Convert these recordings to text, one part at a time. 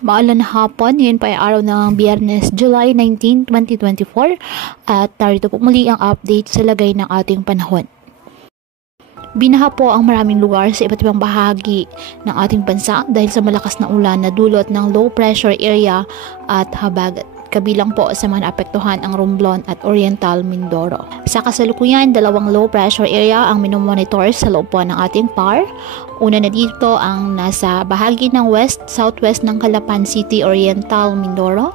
Maulan na hapon, ngayon pa ay araw ng Biyernes, July 19, 2024 at narito po muli ang update sa lagay ng ating panahon. Binaha po ang maraming lugar sa iba't ibang bahagi ng ating bansa dahil sa malakas na ulan na dulot ng low pressure area at habagat. Kabilang po sa mga naapektuhan ang Romblon at Oriental Mindoro. Sa kasalukuyan, dalawang low pressure area ang minomonitor sa loob po ng ating PAR. Una na dito ang nasa bahagi ng west-southwest ng Calapan City, Oriental Mindoro.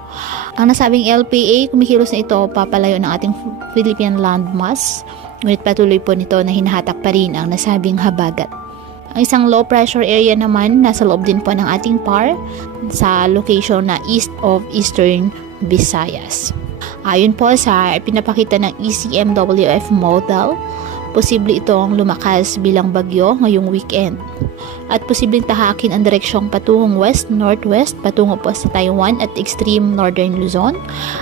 Ang nasabing LPA, kumikilos na ito papalayo ng ating Philippine landmass. Ngunit patuloy po nito na hinahatak pa rin ang nasabing habagat. Ang isang low pressure area naman nasa loob din po ng ating PAR sa location na east of Eastern Visayas. Ayon po sa pinapakita ng ECMWF model, posible itong lumakas bilang bagyo ngayong weekend at posibleng tahakin ang direksyong patungong west-northwest patungo po sa Taiwan at extreme northern Luzon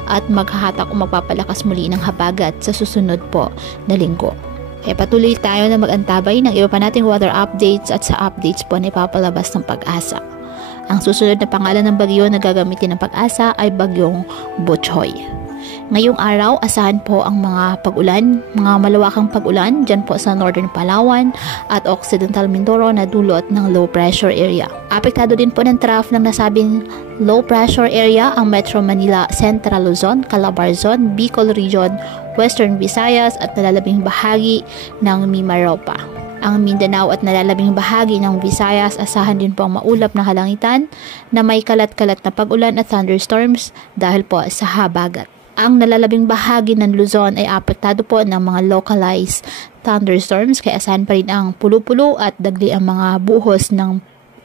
at maghahatak o magpapalakas muli ng habagat sa susunod po na linggo. Kaya patuloy tayo na mag-antabay ng iba pa nating weather updates at sa updates po na ipapalabas ng Pag-asa. Ang susunod na pangalan ng bagyo na gagamitin ng Pag-asa ay bagyong Butchoy. Ngayong araw, asahan po ang mga pag-ulan, mga malawakang pag-ulan dyan po sa Northern Palawan at Occidental Mindoro na dulot ng low pressure area. Apektado din po ng trough ng nasabing low pressure area ang Metro Manila, Central Luzon, Calabarzon, Bicol Region, Western Visayas at nalalabing bahagi ng Mimaropa. Ang Mindanao at nalalabing bahagi ng Visayas, asahan din po ang maulap na kalangitan na may kalat-kalat na pag-ulan at thunderstorms dahil po sa habagat. Ang nalalabing bahagi ng Luzon ay apektado po ng mga localized thunderstorms kaya asahan pa rin ang pulo-pulo at dagli ang mga buhos ng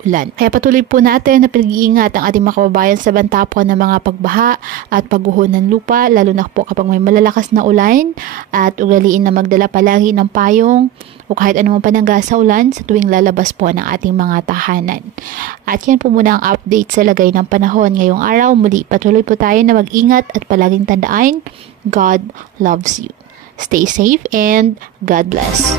ulan. Kaya patuloy po natin na pinag-iingat ang ating mga kababayan sa banta po ng mga pagbaha at pagguho ng lupa, lalo na po kapag may malalakas na ulan at ugaliin na magdala palagi ng payong o kahit anumang panangga sa ulan sa tuwing lalabas po ng ating mga tahanan. At yan po muna ang update sa lagay ng panahon ngayong araw. Muli patuloy po tayo na mag-ingat at palaging tandaan, God loves you. Stay safe and God bless.